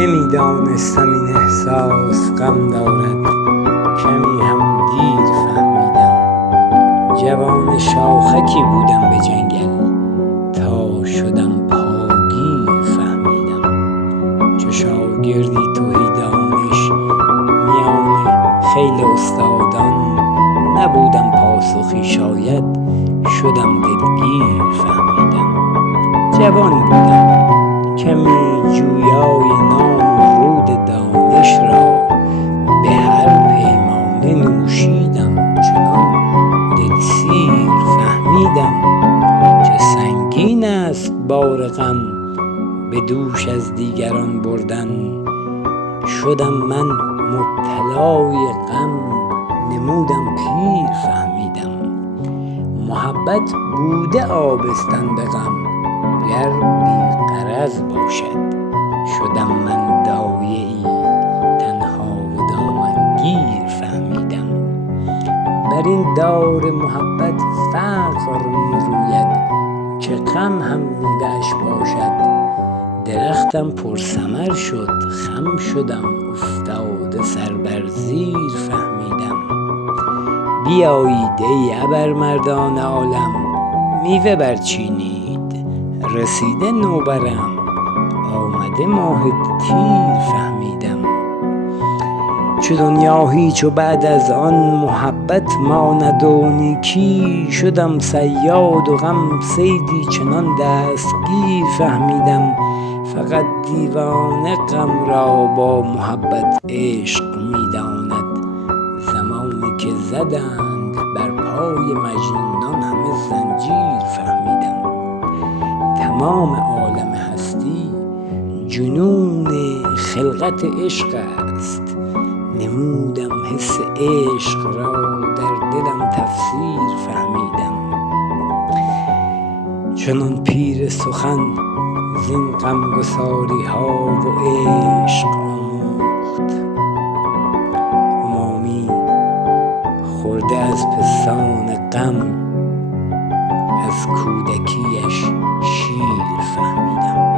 نمیدانستم این احساس غم دارد، کمی هم دیر فهمیدم. جوان شاخکی بودم به جنگل، تا شدم پاگیر فهمیدم. چو شاگردی تهی دانش میان خیل استادان، نبودم پاسخی شاید شدم دلگیر فهمیدم. جوان بودم کمی جویای نام رود دانش را، به هر پیمانه نوشیدم چنان دلسیر فهمیدم. چه سنگین است بار غم به دوش از دیگران بردن، شدم من مبتلای غم نمودم پیر فهمیدم. محبت بوده آبستن به غم، گر بی غرض باشد شدم من دایه‌ای تنها و دامنگیر فهمیدم. بر این دار محبت فقر می روید، که غم هم میوه‌اش باشد. درختم پرثمر شد خم شدم، افتاده سر بر زیر فهمیدم. بیایید ای ابرمردان عالم، میوه برچینید رسیده نوبرم، آمده ماه تیر فهمیدم. چو دنیا هیچ و بعد از آن محبت ماند و نیکی، شدم صیاد و غم صیدی چنان دستگیر فهمیدم. فقط دیوانه غم را با محبت عشق میداند، زمانی که زدند بر پای مجنونان همه زنجیر فهمیدم. تمام عالم هستی جنون خلقت عشق است، نمودم حس عشق را در دلم تفسیر فهمیدم. چنان پیر سخن زین غمگساری ها و عشق آموخت، همامی خورده از پستان غم، از کودکیش شیر فهمیدم.